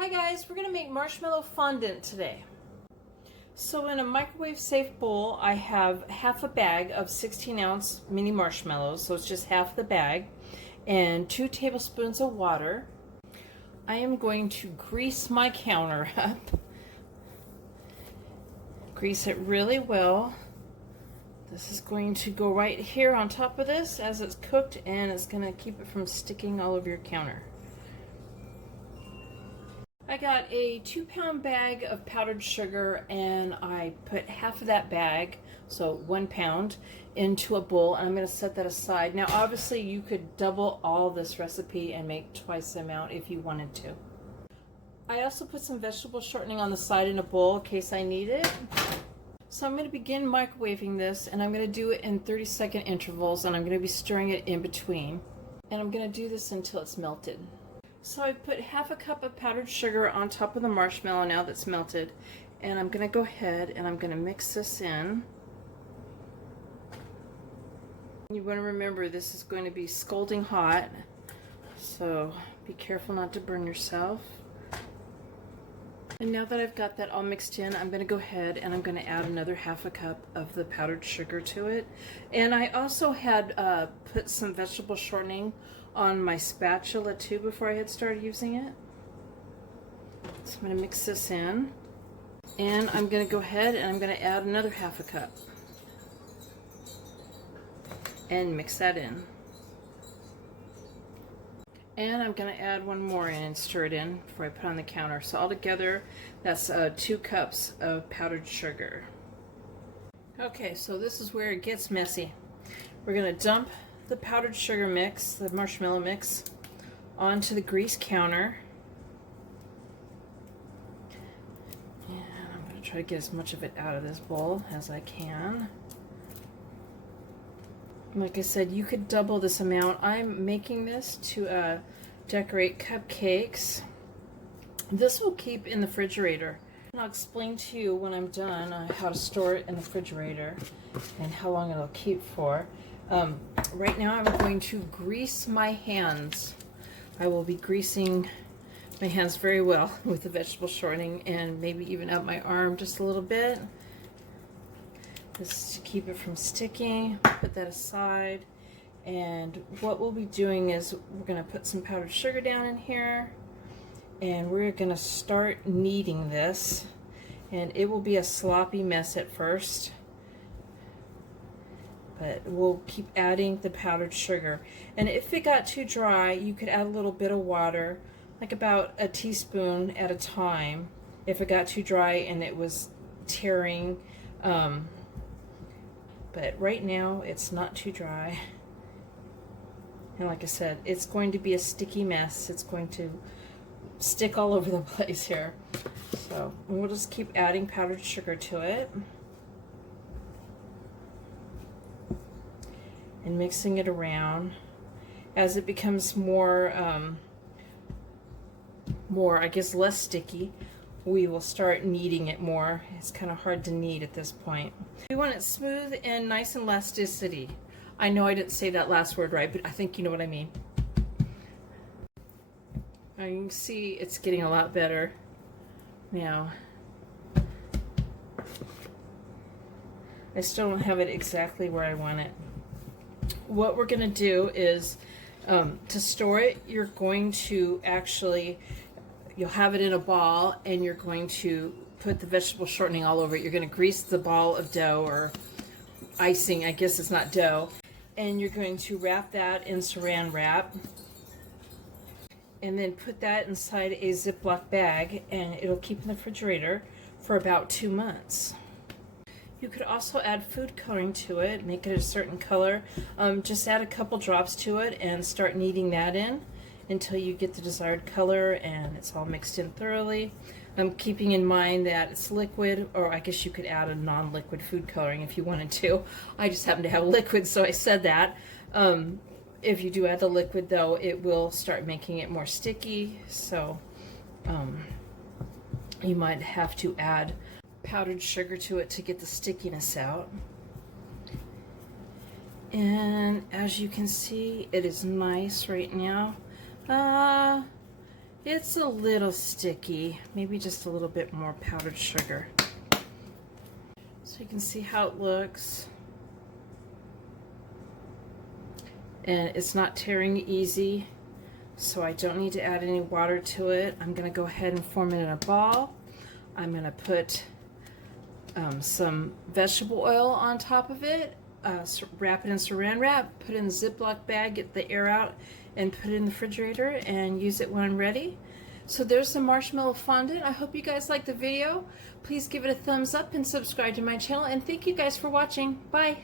Hi guys, we're going to make marshmallow fondant today. So in a microwave safe bowl, I have half a bag of 16-ounce mini marshmallows, so it's just half the bag, and 2 tablespoons of water. I am going to grease my counter up. Grease it really well. This is going to go right here on top of this as it's cooked, and it's going to keep it from sticking all over your counter. I got a 2-pound bag of powdered sugar, and I put half of that bag, so 1 pound, into a bowl, and I'm going to set that aside. Now obviously you could double all this recipe and make twice the amount if you wanted to. I also put some vegetable shortening on the side in a bowl in case I need it. So I'm going to begin microwaving this, and I'm going to do it in 30-second intervals, and I'm going to be stirring it in between. And I'm going to do this until it's melted. So I put half a cup of powdered sugar on top of the marshmallow now that's melted, and I'm going to go ahead and I'm going to mix this in. You want to remember this is going to be scalding hot, so be careful not to burn yourself. And now that I've got that all mixed in, I'm going to go ahead and I'm going to add another half a cup of the powdered sugar to it. And I also had put some vegetable shortening on my spatula too before I had started using it. So I'm going to mix this in, and I'm going to go ahead and I'm going to add another half a cup and mix that in. And I'm going to add one more in and stir it in before I put it on the counter. So altogether, that's 2 cups of powdered sugar. Okay, so this is where it gets messy. We're going to dump the powdered sugar mix, the marshmallow mix, onto the grease counter. And I'm going to try to get as much of it out of this bowl as I can. Like I said, you could double this amount. I'm making this to decorate cupcakes. This will keep in the refrigerator. And I'll explain to you when I'm done how to store it in the refrigerator and how long it'll keep for. Right now I'm going to grease my hands. I will be greasing my hands very well with the vegetable shortening, and maybe even up my arm just a little bit. This is to keep it from sticking. Put that aside. And what we'll be doing is we're going to put some powdered sugar down in here, and we're going to start kneading this. And it will be a sloppy mess at first, but we'll keep adding the powdered sugar. And if it got too dry, you could add a little bit of water, like about a teaspoon at a time, if it got too dry and it was tearing. But right now it's not too dry, and like I said, it's going to be a sticky mess. It's going to stick all over the place here, so we'll just keep adding powdered sugar to it and mixing it around. As it becomes more I guess less sticky, we will start kneading it more. It's kind of hard to knead at this point. We want it smooth and nice and elasticity. I know I didn't say that last word right, but I think you know what I mean. Now you can see it's getting a lot better now. I still don't have it exactly where I want it. What we're going to do is, to store it, you're going to actually, you'll have it in a ball, and you're going to put the vegetable shortening all over it. You're going to grease the ball of dough, or icing, I guess it's not dough, and you're going to wrap that in saran wrap, and then put that inside a Ziploc bag, and it'll keep in the refrigerator for about 2 months. You could also add food coloring to it, make it a certain color. Just add a couple drops to it and start kneading that in until you get the desired color and it's all mixed in thoroughly. I'm keeping in mind that it's liquid, or I guess you could add a non-liquid food coloring if you wanted to. I just happen to have liquid, so I said that. If you do add the liquid though, it will start making it more sticky, so you might have to add powdered sugar to it to get the stickiness out. And as you can see, it is nice right now. It's a little sticky, maybe just a little bit more powdered sugar. So you can see how it looks. And it's not tearing easy, so I don't need to add any water to it. I'm going to go ahead and form it in a ball. I'm going to put some vegetable oil on top of it, wrap it in saran wrap, put it in a Ziploc bag, get the air out, and put it in the refrigerator and use it when I'm ready. So there's the marshmallow fondant. I hope you guys liked the video. Please give it a thumbs up and subscribe to my channel, and thank you guys for watching. Bye.